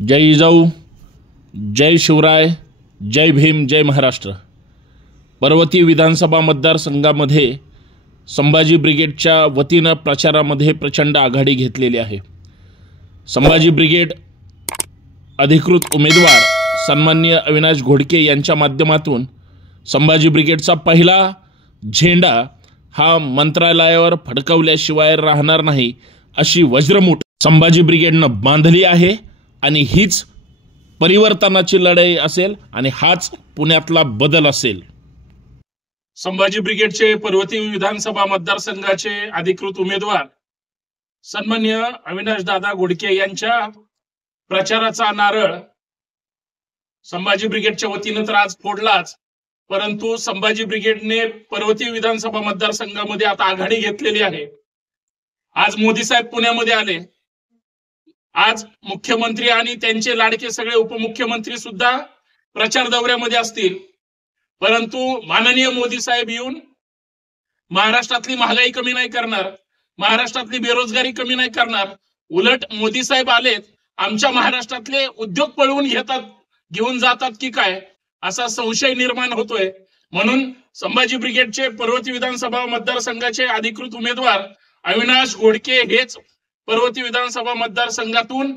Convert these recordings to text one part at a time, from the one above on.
जय जिजाऊ, जय शिवराय, जय भीम, जय महाराष्ट्र। पर्वती विधानसभा मतदारसंघामध्ये संभाजी ब्रिगेडच्या वतीनं प्रचारामध्ये प्रचंड आघाडी घेतलेली आहे। संभाजी ब्रिगेड अधिकृत उमेदवार सन्माननीय अविनाश घोडके यांच्या माध्यमातून संभाजी ब्रिगेडचा पहिला झेंडा हा मंत्रालयावर फडकवल्याशिवाय राहणार नाही अशी वज्रमूठ संभाजी ब्रिगेडनं बांधली आहे आणि हीच परिवर्तनाची लढाई असेल आणि हाच पुण्यातला बदल असेल। संभाजी ब्रिगेडचे पर्वती विधानसभा मतदारसंघाचे अधिकृत उमेदवार सन्माननीय अविनाश दादा घोडके यांच्या प्रचाराचा नारळ संभाजी ब्रिगेडच्या वतीने तर आज फोडलाच, परंतु संभाजी ब्रिगेडने पर्वती विधानसभा मतदारसंघामध्ये आता आघाडी घेतलेली आहे। आज मोदी साहेब पुण्यामध्ये आले, आज मुख्यमंत्री आणि त्यांचे लाडके सगळे उपमुख्यमंत्री सुद्धा प्रचार दौऱ्यामध्ये असतील, परंतु माननीय मोदी साहेब येऊन महाराष्ट्रातली महागाई कमी नाही करणार, महाराष्ट्रातली बेरोजगारी कमी नाही करणार, उलट मोदी साहेब आलेत आमच्या महाराष्ट्रातले उद्योग पळवून घेऊन जातात की काय असा संशय निर्माण होतोय। म्हणून संभाजी ब्रिगेडचे पर्वती विधानसभा मतदारसंघाचे अधिकृत उमेदवार अविनाश घोडके हेच पर्वती विधानसभा मतदारसंघातून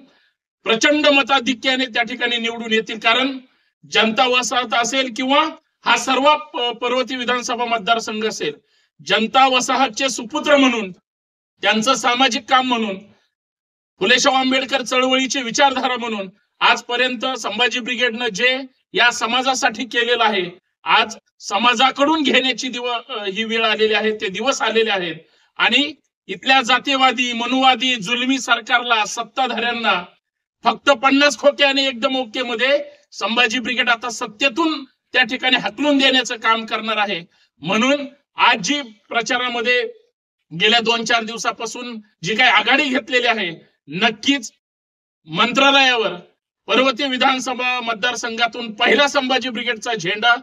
प्रचंड मताधिक्याने त्या ठिकाणी निवडून येतील। कारण जनता वसाहत असेल किंवा हा सर्व पर्वती विधानसभा मतदारसंघ असेल, जनता वसाहतचे सुपुत्र म्हणून, त्यांचं सामाजिक काम म्हणून, फुले शाहू आंबेडकर चळवळीची विचारधारा म्हणून आजपर्यंत संभाजी ब्रिगेडनं जे या समाजासाठी केलेलं आहे, आज समाजाकडून घेण्याची ही वेळ आलेली आहे, ते दिवस आलेले आहेत। आणि इथल्या जातीवादी, मनुवादी, जुलमी सरकारला, सत्ताधाऱ्यांना फक्त 50 खोके आणि एकदम ओके मध्ये संभाजी ब्रिगेड आता सत्तेतून त्या ठिकाणी हकलून देण्याचं काम करणार आहे। म्हणून आज जी प्रचारामध्ये गेल्या 2-4 दिवसापासून जी काही आघाडी घेतलेली आहे, नक्कीच मंत्रालयावर पर्वती विधानसभा मतदारसंघातून पहिला संभाजी ब्रिगेडचा झेंडा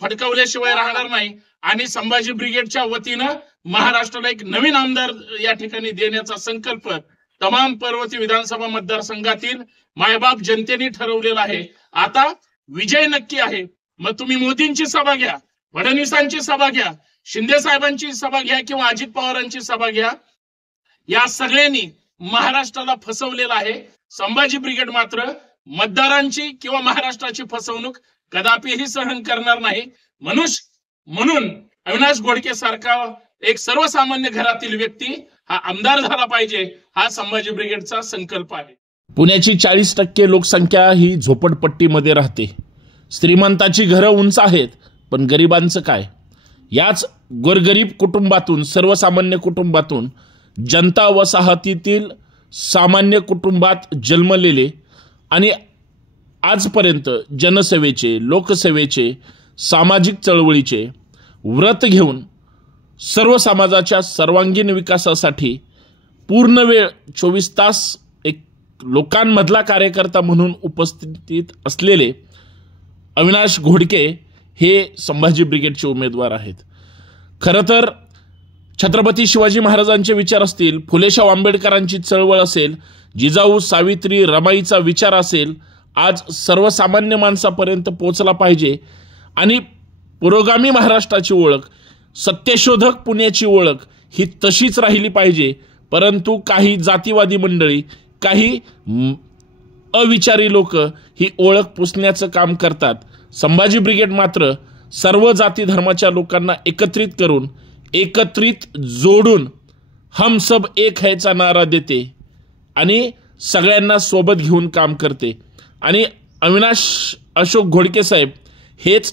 फडकवल्याशिवाय राहणार नाही आणि संभाजी ब्रिगेडच्या वतीनं महाराष्ट्राला एक नवीन आमदार या ठिकाणी देण्याचा संकल्प तमाम पर्वती विधानसभा मतदारसंघातील मायबाप जनतेने ठरवलेला आहे। आता विजय नक्की आहे। मग तुम्ही मोदींची सभा घ्या, फडणवीसांची सभा घ्या, शिंदे साहेबांची सभा घ्या किंवा अजित पवारांची सभा घ्या, या सगळ्यांनी महाराष्ट्राला फसवलेला आहे। संभाजी ब्रिगेड मात्र मतदारांची किंवा महाराष्ट्राची फसवणूक कदापिही सहन करणार नाही। म्हणून अविनाश घोडके सारखा एक सर्वसामान्य घरातील व्यक्ती हा आमदार झाला पाहिजे, हा संभाजी ब्रिगेडचा संकल्प आहे। पुण्याची 40% लोकसंख्या ही झोपडपट्टीमध्ये राहते। श्रीमंताची घरं उंच आहेत, पण गरिबांचं काय? याच गोरगरीब कुटुंबातून, सर्वसामान्य कुटुंबातून, जनता वसाहतीतील सामान्य कुटुंबात जन्मलेले आणि आजपर्यंत जनसेवेचे, लोकसेवेचे, सामाजिक चळवळीचे व्रत घेऊन सर्व समाजाच्या सर्वांगीण विकासासाठी पूर्ण वेळ 24 तास एक लोकांमधला कार्यकर्ता म्हणून उपस्थित असलेले अविनाश घोडके हे संभाजी ब्रिगेडचे उमेदवार आहेत। खरं तर छत्रपती शिवाजी महाराजांचे विचार असतील, फुले शाहू आंबेडकरांची चळवळ असेल, जिजाऊ सावित्री रमाईचा विचार असेल, आज सर्वसामान्य माणसापर्यंत पोहोचला पाहिजे आणि पुरोगामी महाराष्ट्राची ओळख, सत्यशोधक पुण्याची ओळख ही तशीच राहिली पाहिजे। परंतु काही जातीवादी मंडळी, काही अविचारी लोक ही ओळख पुसण्याचं काम करतात। संभाजी ब्रिगेड मात्र सर्व जाती धर्माच्या लोकांना एकत्रित करून, एकत्रित जोडून हम सब एक हैचा नारा देते आणि सगळ्यांना सोबत घेऊन काम करते। आणि अविनाश अशोक घोडके साहेब हेच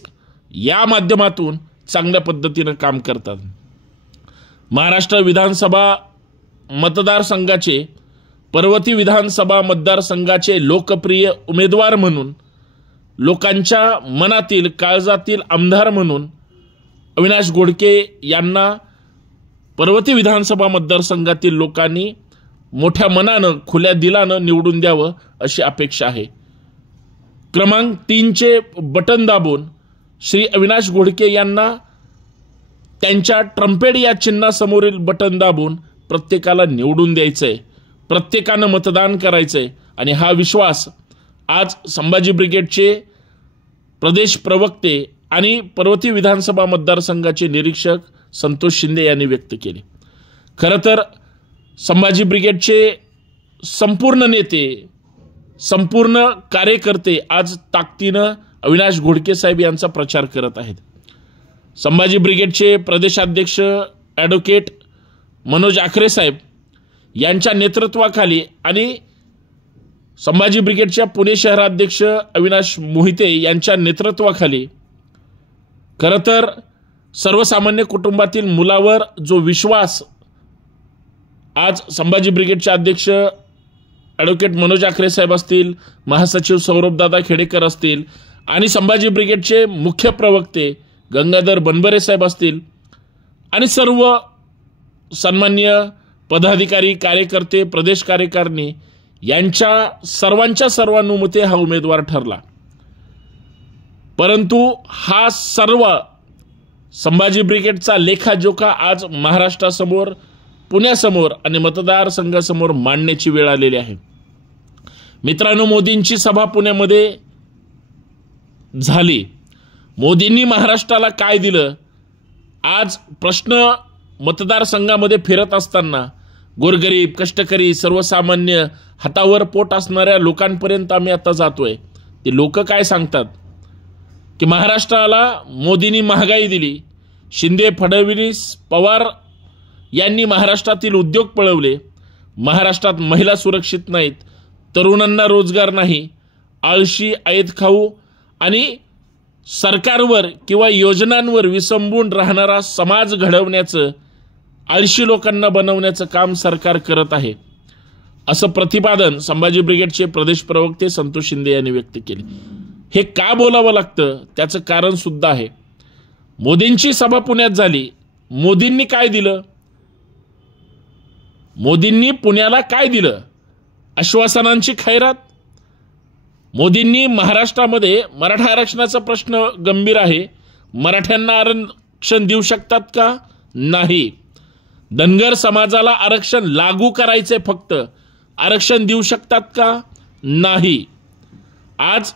या माध्यमातून चांगल्या पद्धतीने काम करतात। महाराष्ट्र विधानसभा मतदारसंघाचे, पर्वती विधानसभा मतदारसंघाचे लोकप्रिय उमेदवार म्हणून, लोकांच्या मनातील, काळजातील आमदार म्हणून अविनाश घोडके यांना पर्वती विधानसभा मतदारसंघातील लोकांनी मोठ्या मनानं, खुल्या दिलानं निवडून द्यावं अशी अपेक्षा आहे। क्रमांक 3चे बटन दाबून श्री अविनाश घोडके यांना त्यांच्या ट्रम्पेट या चिन्हासमोरील बटन दाबून प्रत्येकाला निवडून द्यायचंय, प्रत्येकानं मतदान करायचंय आणि हा विश्वास आज संभाजी ब्रिगेडचे प्रदेश प्रवक्ते आणि पर्वती विधानसभा मतदारसंघाचे निरीक्षक संतोष शिंदे यांनी व्यक्त केले। खरं तर संभाजी ब्रिगेडचे संपूर्ण नेते, संपूर्ण कार्यकर्ते आज ताकदीनं अविनाश घोडके साहेब यांचा प्रचार करत आहेत। संभाजी ब्रिगेडचे प्रदेशाध्यक्ष ॲडव्होकेट मनोज आखरे साहेब यांच्या नेतृत्वाखाली आणि संभाजी ब्रिगेडच्या पुणे शहराध्यक्ष अविनाश मोहिते यांच्या नेतृत्वाखाली खरं तर सर्वसामान्य कुटुंबातील मुलावर जो विश्वास आज संभाजी ब्रिगेडचे अध्यक्ष ॲडव्होकेट मनोज आखरे साहेब असतील, महासचिव सौरभदादा खेडेकर असतील आणि संभाजी ब्रिगेडचे मुख्य प्रवक्ते गंगाधर बनबरे साहेब असतील आणि सर्व सन्माननीय पदाधिकारी, कार्यकर्ते, प्रदेश कार्यकारिणी यांच्या सर्वांच्या सर्वानुमते हा उमेदवार ठरला। परंतु हा सर्व संभाजी ब्रिगेडचा लेखाजोखा आज महाराष्ट्रासमोर, पुण्यासमोर आणि मतदारसंघासमोर मांडण्याची वेळ आलेली आहे। मित्रांनो, मोदींची सभा पुण्यामध्ये झाली। मोदींनी महाराष्ट्राला काय दिलं? आज प्रश्न मतदारसंघामध्ये फिरत असताना गोरगरीब, कष्टकरी, सर्वसामान्य, हातावर पोट असणाऱ्या लोकांपर्यंत आम्ही आता जातोय। ते लोक काय सांगतात की महाराष्ट्राला मोदींनी महागाई दिली, शिंदे, फडणवीस, पवार यांनी महाराष्ट्रातील उद्योग पळवले, महाराष्ट्रात महिला सुरक्षित नाहीत, तरुणांना रोजगार नाही, आळशी, ऐतखाऊ आणि सरकारवर किंवा योजनांवर विसंबून राहणारा समाज घडवण्याचं, आळशी लोकांना बनवण्याचं काम सरकार करत आहे, असं प्रतिपादन संभाजी ब्रिगेडचे प्रदेश प्रवक्ते संतोष शिंदे यांनी व्यक्त केले। हे का बोलावं लागतं त्याचं कारण सुद्धा आहे। मोदींची सभा पुण्यात झाली, मोदींनी काय दिलं? मोदींनी पुण्याला काय दिलं? आश्वासनांची खैरात। मोदींनी महाराष्ट्रामध्ये मराठा आरक्षणाचा प्रश्न गंभीर आहे, मराठ्यांना आरक्षण देऊ शकतात का? नाही। धनगर समाजाला आरक्षण लागू करायचे, फक्त आरक्षण देऊ शकतात का? नाही। आज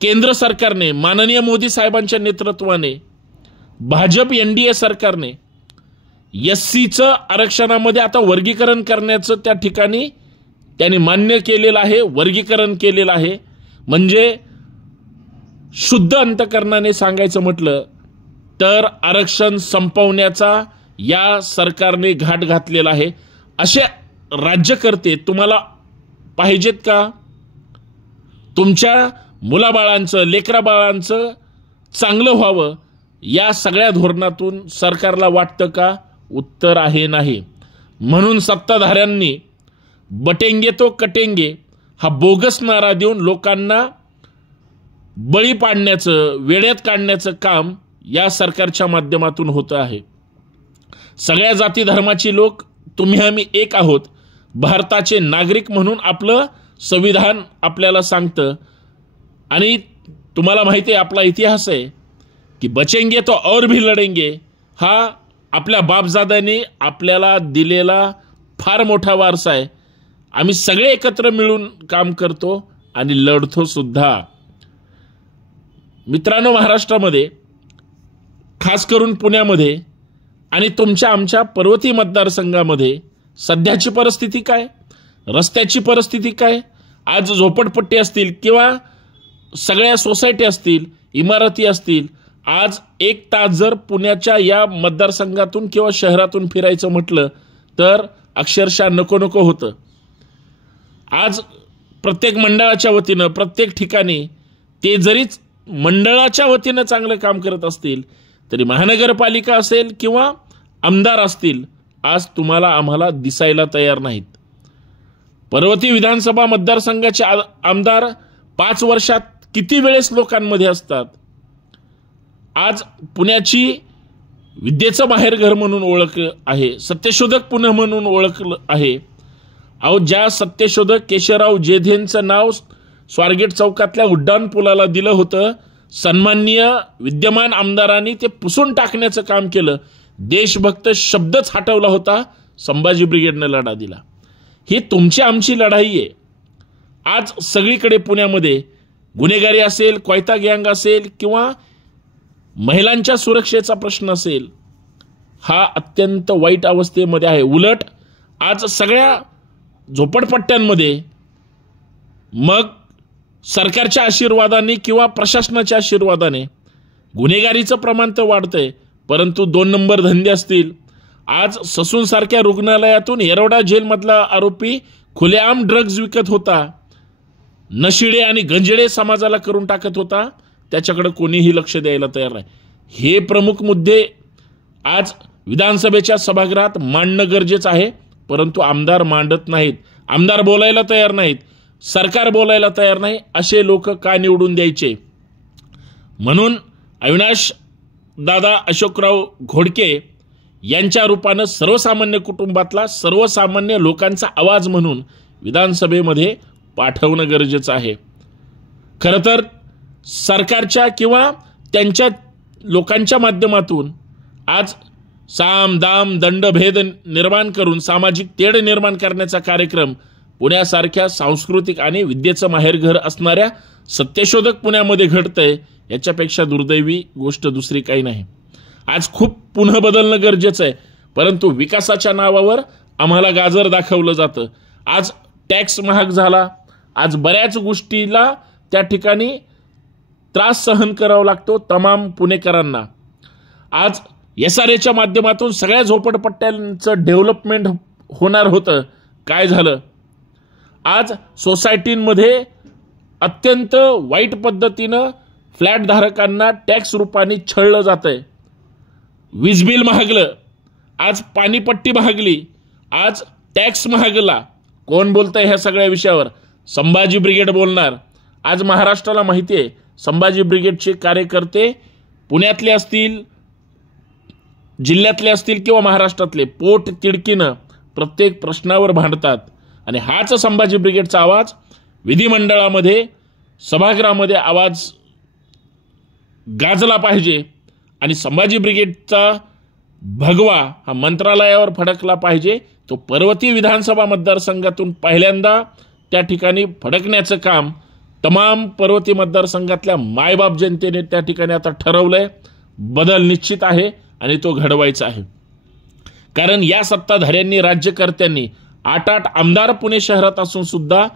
केंद्र सरकारने, माननीय मोदी साहेबांच्या नेतृत्वाने, भाजप NDA सरकारने SCचं आरक्षणामध्ये आता वर्गीकरण करण्याचं त्या ठिकाणी त्यांनी मान्य केलेलं आहे, वर्गीकरण केलेलं आहे। म्हणजे शुद्ध अंतकरणाने सांगायचं म्हटलं तर आरक्षण संपवण्याचा या सरकारने घाट घातलेला आहे। असे राज्यकर्ते तुम्हाला पाहिजेत का? तुमच्या मुलाबाळांचं, लेकराबाळांचं चांगलं व्हावं या सगळ्या धोरणातून सरकारला वाटतं का? उत्तर आहे नाही। म्हणून सत्ताधाऱ्यांनी बटेंगे तो कटेंगे हा बोगस नारा देऊन लोकांना बळी पाडण्याचं, वेड्यात काढण्याचं काम या सरकारच्या माध्यमातून होतं आहे। सगळ्या जाती धर्माची लोक तुम्ही आम्ही एक आहोत, भारताचे नागरिक म्हणून आपलं संविधान आपल्याला सांगतं। आणि तुम्हाला माहिती आहे, आपला इतिहास आहे की बचेंगे तो और भी लढेंगे हा आपल्या बापजाद्यांनी आपल्याला दिलेला फार मोठा वारसा आहे। आम्ही सगळे एकत्र मिळून काम करतो आणि लढतो सुद्धा। मित्रांनो, महाराष्ट्रामध्ये खास करून पुण्यामध्ये आणि तुमच्या आमच्या पर्वती मतदारसंघामध्ये सध्याची परिस्थिती काय, रस्त्याची परिस्थिती काय, आज झोपडपट्टी असतील किंवा सगळ्या सोसायटी असतील, इमारती असतील, आज 1 तास जर पुण्याच्या या मतदारसंघातून किंवा शहरातून फिरायचं म्हटलं तर अक्षरशः नको नको होतं। आज प्रत्येक मंडळाच्या वतीनं, प्रत्येक ठिकाणी ते जरीच मंडळाच्या वतीनं चांगलं काम करत असतील तरी महानगरपालिका असेल किंवा आमदार असतील, आज तुम्हाला आम्हाला दिसायला तयार नाहीत। पर्वती विधानसभा मतदारसंघाचे आमदार 5 वर्षात किती वेळेस लोकांमध्ये असतात। आज पुण्याची विद्येचं माहेरघर म्हणून ओळख आहे, सत्यशोधक पुणे म्हणून ओळखलं आहे। अहो, ज्या सत्यशोधक केशवराव जेधेंचं नाव स्वारगेट चौकातल्या उड्डाण पुलाला दिलं होतं, सन्माननीय विद्यमान आमदारांनी ते पुसून टाकण्याचं काम केलं। देशभक्त शब्दच हटवला होता, संभाजी ब्रिगेडने लढा दिला। ही तुमची आमची लढाई आहे। आज सगळीकडे पुण्यामध्ये गुन्हेगारी असेल, कोयता गँग असेल किंवा महिलांच्या सुरक्षेचा प्रश्न असेल, हा अत्यंत वाईट अवस्थेमध्ये आहे. उलट आज सगळ्या झोपडपट्ट्यांमध्ये मग सरकारच्या आशीर्वादाने किंवा प्रशासनाच्या आशीर्वादाने गुन्हेगारीचं प्रमाण तर वाढतंय, परंतु 2 नंबर धंदे असतील. आज ससूनसारख्या रुग्णालयातून येरवडा जेलमधला आरोपी खुलेआम ड्रग्ज विकत होता, नशिडे आणि गंजडे समाजाला करून टाकत होता, त्याच्याकडे कोणीही लक्ष द्यायला तयार नाही. हे प्रमुख मुद्दे आज विधानसभेच्या सभागृहात मांडणं गरजेचं आहे, परंतु आमदार मांडत नाहीत. आमदार बोलायला तयार नाहीत, सरकार बोलायला तयार नाही. असे लोक का निवडून द्यायचे? म्हणून अविनाश दादा अशोकराव घोडके यांच्या रूपानं सर्वसामान्य कुटुंबातला सर्वसामान्य लोकांचा आवाज म्हणून विधानसभेमध्ये पाठवणं गरजेचं आहे. खरं तर सरकारच्या किंवा त्यांच्या लोकांच्या माध्यमातून आज साम दाम दंडभेद निर्माण करून सामाजिक तेढ निर्माण करण्याचा कार्यक्रम पुण्यासारख्या सांस्कृतिक आणि विद्येचं माहेरघर असणाऱ्या सत्यशोधक पुण्यामध्ये घडतंय. याच्यापेक्षा दुर्दैवी गोष्ट दुसरी काही नाही. आज खूप पुन्हा बदलणं गरजेचं आहे, परंतु विकासाच्या नावावर आम्हाला गाजर दाखवलं जातं. आज टॅक्स महाग झाला, आज बऱ्याच गोष्टीला त्या ठिकाणी त्रास सहन करावा लागतो तमाम पुणेकरांना. आज SRAच्या माध्यमातून सगळ्या झोपडपट्ट्यांचं डेव्हलपमेंट होणार होतं, काय झालं? आज सोसायटींमध्ये अत्यंत वाईट पद्धतीनं फ्लॅट धारकांना टॅक्स रूपाने छळलं जातंय. वीज बिल महागलं, आज पाणीपट्टी महागली, आज टॅक्स महागला. कोण बोलतंय ह्या सगळ्या विषयावर? संभाजी ब्रिगेड बोलणार. आज महाराष्ट्राला माहिती आहे संभाजी ब्रिगेडचे कार्यकर्ते पुण्यातले असतील, जिल्ह्यातले असतील किंवा महाराष्ट्रातले, पोट तिडकीनं प्रत्येक प्रश्नावर भांडतात. आणि हाच संभाजी ब्रिगेडचा आवाज विधिमंडळामध्ये सभागृहामध्ये आवाज गाजला पाहिजे आणि संभाजी ब्रिगेडचा भगवा हा मंत्रालयावर फडकला पाहिजे. तो पर्वती विधानसभा मतदारसंघातून पहिल्यांदा त्या ठिकाणी फडकण्याचं काम तमाम पर्वती मतदारसंघातल्या मायबाप जनतेने त्या ठिकाणी आता ठरवलंय. बदल निश्चित आहे आणि तो घडवायचा आहे. कारण या सत्ताधाऱ्यांनी, राज्यकर्त्यांनी 8 आमदार पुणे शहरात असून सुद्धा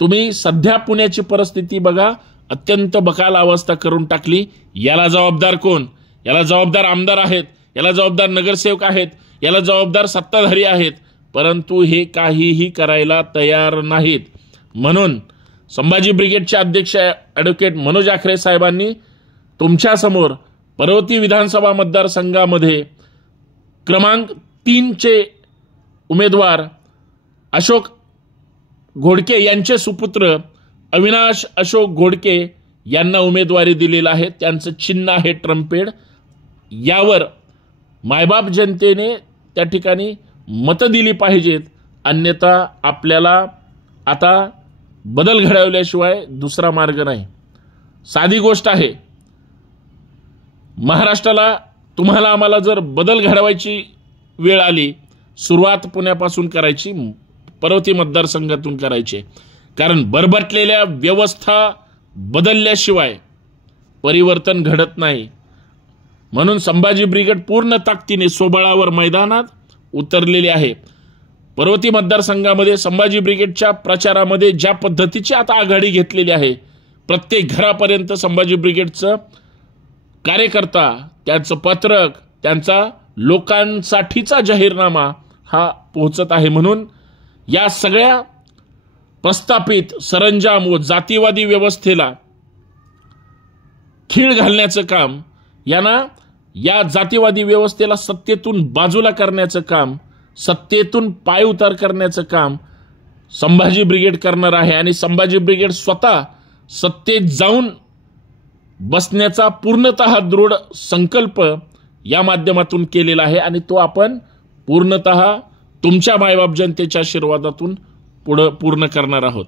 तुम्ही सध्या पुण्याची परिस्थिती बघा, अत्यंत बकाल अवस्था करून टाकली. याला जबाबदार कोण? याला जबाबदार आमदार आहेत, याला जबाबदार नगरसेवक आहेत, याला जबाबदार सत्ताधारी आहेत, परंतु हे काहीही करायला तयार नाहीत. म्हणून संभाजी ब्रिगेडचे अध्यक्ष ॲडव्होकेट मनोज आखरे साहेबांनी तुमच्यासमोर पर्वती विधानसभा मतदारसंघामध्ये क्रमांक 3चे उमेदवार अशोक घोडके यांचे सुपुत्र अविनाश अशोक घोडके यांना उमेदवारी दिलेला आहे. त्यांचं चिन्ह आहे ट्रम्पेट. यावर मायबाप जनतेने त्या ठिकाणी मतं दिली पाहिजेत, अन्यथा आपल्याला आता बदल घडवल्याशिवाय दुसरा मार्ग नाही. साधी गोष्ट आहे, महाराष्ट्राला तुम्हाला आम्हाला जर बदल घडवायची वेळ आली, सुरुवात पुण्यापासून करायची, पर्वती मतदारसंघातून करायची. कारण बरबटलेल्या व्यवस्था बदलल्याशिवाय परिवर्तन घडत नाही. म्हणून संभाजी ब्रिगेड पूर्ण ताकदीने सोबळावर मैदानात उतरलेली आहे. पर्वती मतदारसंघामध्ये संभाजी ब्रिगेडच्या प्रचारामध्ये ज्या पद्धतीची आता आघाडी घेतलेली आहे, प्रत्येक घरापर्यंत संभाजी ब्रिगेडचं कार्यकर्ता, त्यांचं पत्रक, त्यांचा लोकांसाठीचा जाहीरनामा हा पोहोचत आहे. म्हणून या सगळ्या प्रस्थापित सरंजाम व जातीवादी व्यवस्थेला खीळ घालण्याचं काम, या जातीवादी व्यवस्थेला सत्तेतून बाजूला करण्याचं काम, सत्तेतून पायउतार करण्याचं काम संभाजी ब्रिगेड करणार आहे. आणि संभाजी ब्रिगेड स्वतः सत्तेत जाऊन बसण्याचा पूर्णतः दृढ संकल्प या माध्यमातून केलेला आहे आणि तो आपण पूर्णतः तुमच्या मायबाप जनतेच्या आशीर्वादातून पूर्ण करणार आहोत.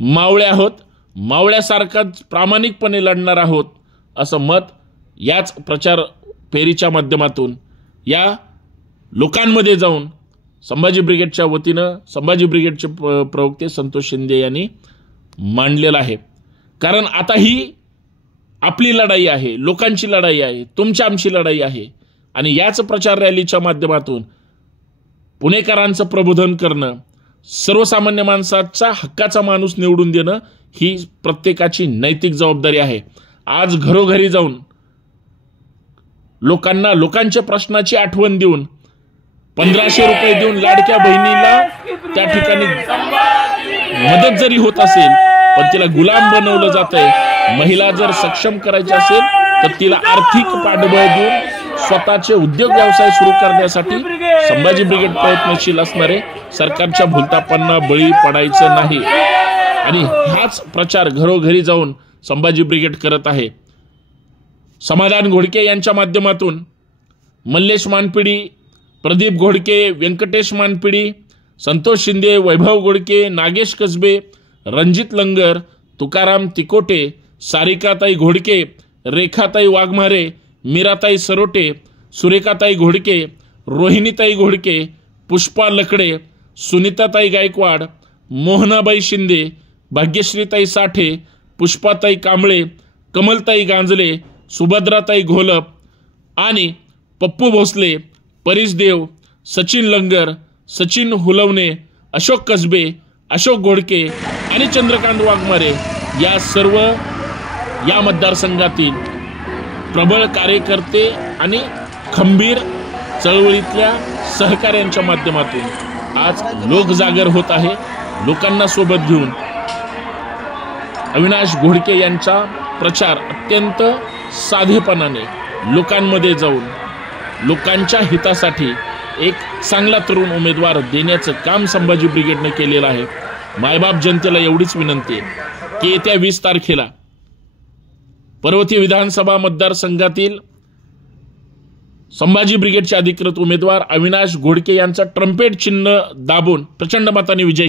मावळे आहोत, मावळ्यासारखाच प्रामाणिकपणे लढणार आहोत, असं मत याच प्रचार फेरीच्या माध्यमातून या लोकांमध्ये जाऊन संभाजी ब्रिगेडच्या वतीनं संभाजी ब्रिगेडचे प्रवक्ते संतोष शिंदे यांनी मांडलेला आहे। कारण आता ही आपली लढाई आहे, लोकांची लढाई आहे, तुमची आमची लढाई आहे आणि याच प्रचार रॅलीच्या माध्यमातून पुणेकरांचं प्रबोधन करणं, सर्वसामान्य माणसाचा हक्काचा माणूस निवडून देणं ही प्रत्येकाची नैतिक जबाबदारी आहे। आज घरोघरी जाऊन लोकांना लोकांच्या प्रश्नाची आठवण देऊन 1500 रुपये देऊन लाडक्या बहिणीला त्या ठिकाणी मदत जरी होत असेल पण तिला गुलाम बनवलं जातंय। महिला जर सक्षम करायची असेल तर तिला आर्थिक पाठबळ देऊन स्वतःचे उद्योग व्यवसाय सुरू करण्यासाठी संभाजी ब्रिगेड प्रयत्नशील असणारे, सरकारच्या भूलथापांना बळी पडायचं नाही आणि हाच प्रचार घरोघरी जाऊन संभाजी ब्रिगेड करत आहे। समाधान घोडके यांच्या माध्यमातून मल्लेश मानपिडी, प्रदीप घोडके, व्यंकटेश मानपिडी, संतोष शिंदे, वैभव घोडके, नागेश कसबे, रणजित लंगर, तुकाराम तिकोटे, सारिकाताई घोडके, रेखाताई वाघमारे, मीराताई सरोटे, सुरेखाताई घोडके, रोहिणीताई घोडके, पुष्पा लकडे, सुनीताताई गायकवाड, मोहनाबाई शिंदे, भाग्यश्रीताई साठे, पुष्पाताई कांबळे, कमलताई गांजले, सुभद्राताई घोलप आणि पप्पू भोसले, परेश देव, सचिन लंगर, सचिन हुलवणे, अशोक कसबे, अशोक घोडके आणि चंद्रकांत वाघमारे या सर्व या मतदारसंघातील प्रबळ कार्यकर्ते आणि खंबीर चळवळीतल्या सहकाऱ्यांच्या माध्यमातून आज लोकजागर होत आहे। लोकांना सोबत घेऊन अविनाश घोडके यांचा प्रचार अत्यंत साधेपणाने लोकांमध्ये जाऊन लोकांच्या हितासाठी एक चांगला तरुण उमेदवार देण्याचं काम संभाजी ब्रिगेडने केलेलं आहे। मायबाप जनतेला एवढीच विनंती आहे की येत्या 20 तारखेला पर्वती विधानसभा मतदारसंघातील संभाजी ब्रिगेडचे अधिकृत उमेदवार अविनाश घोडके यांचा ट्रम्पेट चिन्ह दाबून प्रचंड मताने विजय